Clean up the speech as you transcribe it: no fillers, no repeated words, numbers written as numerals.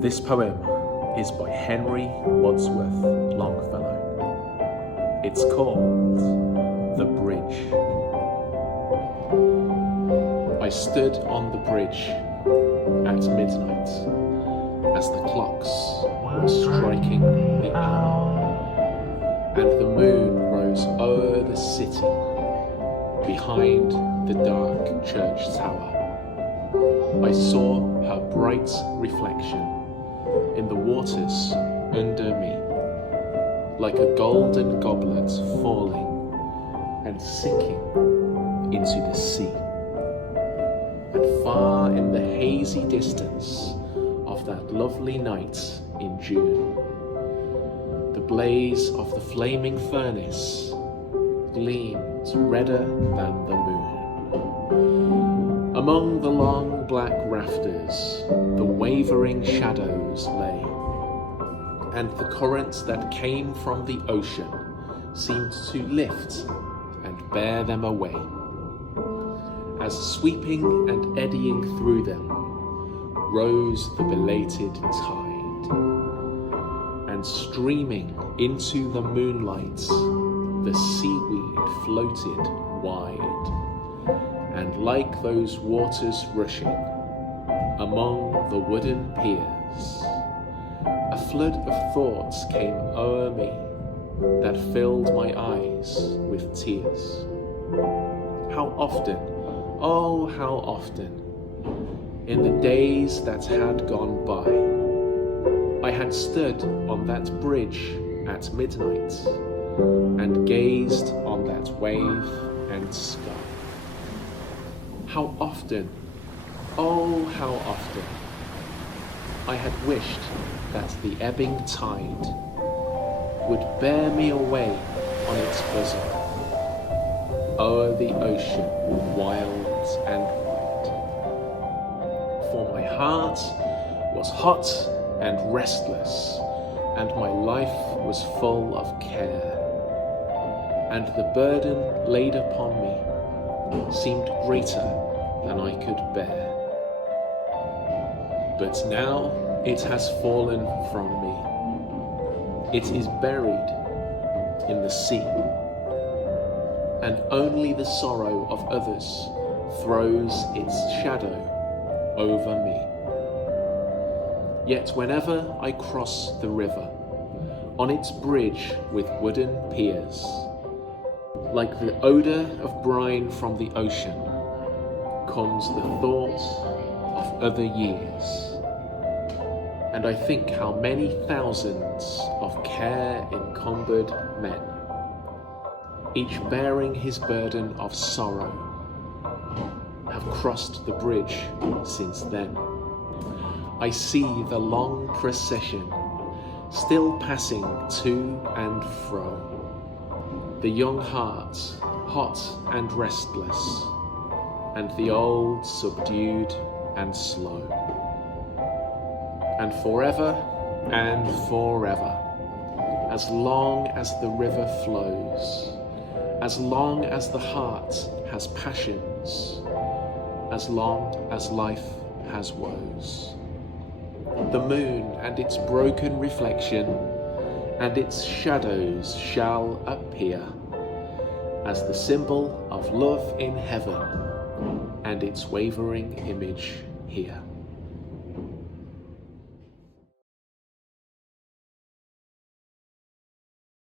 This poem is by Henry Wadsworth Longfellow. It's called The Bridge. I stood on the bridge at midnight as the clocks were striking the hour, and the moon rose o'er the city behind the dark church tower. I saw her bright reflection in the waters under me, like a golden goblet falling and sinking into the sea. And far in the hazy distance of that lovely night in June, the blaze of the flaming furnace gleamed redder than the moon. Among the long black rafters, the wavering shadows lay, and the currents that came from the ocean seemed to lift and bear them away, as sweeping and eddying through them rose the belated tide, and streaming into the moonlight the seaweed floated wide. And like those waters rushing among the wooden piers, a flood of thoughts came o'er me that filled my eyes with tears. How often, oh how often, in the days that had gone by, I had stood on that bridge at midnight and gazed on that wave and sky. How often, oh how often, I had wished that the ebbing tide would bear me away on its bosom, o'er the ocean wild and wide. For my heart was hot and restless, and my life was full of care, and the burden laid upon me seemed greater than I could bear. But now it has fallen from me. It is buried in the sea, and only the sorrow of others throws its shadow over me. Yet whenever I cross the river, on its bridge with wooden piers, like the odour of brine from the ocean, comes the thought of other years. And I think how many thousands of care-encumbered men, each bearing his burden of sorrow, have crossed the bridge since then. I see the long procession still passing to and fro, the young hearts hot and restless, and the old subdued and slow. And forever, as long as the river flows, as long as the heart has passions, as long as life has woes, the moon and its broken reflection and its shadows shall appear as the symbol of love in heaven and its wavering image here.